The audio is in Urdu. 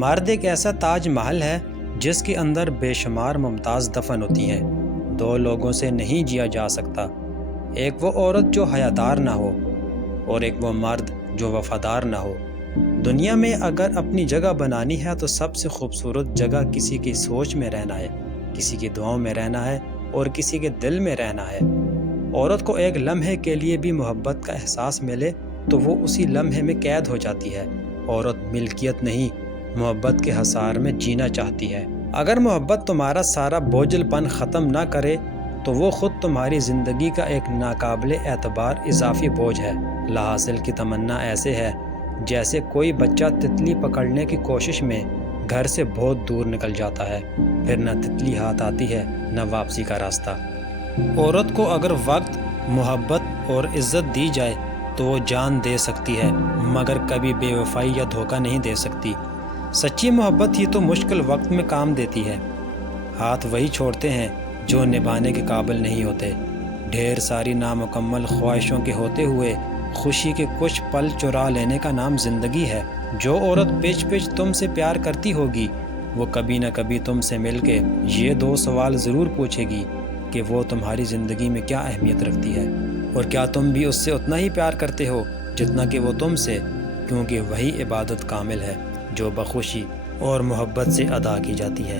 مرد ایک ایسا تاج محل ہے جس کے اندر بے شمار ممتاز دفن ہوتی ہیں۔ دو لوگوں سے نہیں جیا جا سکتا، ایک وہ عورت جو حیادار نہ ہو اور ایک وہ مرد جو وفادار نہ ہو۔ دنیا میں اگر اپنی جگہ بنانی ہے تو سب سے خوبصورت جگہ کسی کی سوچ میں رہنا ہے، کسی کی دعاؤں میں رہنا ہے اور کسی کے دل میں رہنا ہے۔ عورت کو ایک لمحے کے لیے بھی محبت کا احساس ملے تو وہ اسی لمحے میں قید ہو جاتی ہے۔ عورت ملکیت نہیں، محبت کے حصار میں جینا چاہتی ہے۔ اگر محبت تمہارا سارا بوجھل پن ختم نہ کرے تو وہ خود تمہاری زندگی کا ایک ناقابل اعتبار اضافی بوجھ ہے۔ لاحاصل کی تمنا ایسے ہے جیسے کوئی بچہ تتلی پکڑنے کی کوشش میں گھر سے بہت دور نکل جاتا ہے، پھر نہ تتلی ہاتھ آتی ہے نہ واپسی کا راستہ۔ عورت کو اگر وقت، محبت اور عزت دی جائے تو وہ جان دے سکتی ہے، مگر کبھی بے وفائی یا دھوکہ نہیں دے سکتی۔ سچی محبت ہی تو مشکل وقت میں کام دیتی ہے۔ ہاتھ وہی چھوڑتے ہیں جو نبھانے کے قابل نہیں ہوتے۔ ڈھیر ساری نامکمل خواہشوں کے ہوتے ہوئے خوشی کے کچھ پل چرا لینے کا نام زندگی ہے۔ جو عورت پچ پچ تم سے پیار کرتی ہوگی وہ کبھی نہ کبھی تم سے مل کے یہ دو سوال ضرور پوچھے گی کہ وہ تمہاری زندگی میں کیا اہمیت رکھتی ہے اور کیا تم بھی اس سے اتنا ہی پیار کرتے ہو جتنا کہ وہ تم سے، کیونکہ وہی عبادت کامل ہے جو بخوشی اور محبت سے ادا کی جاتی ہے۔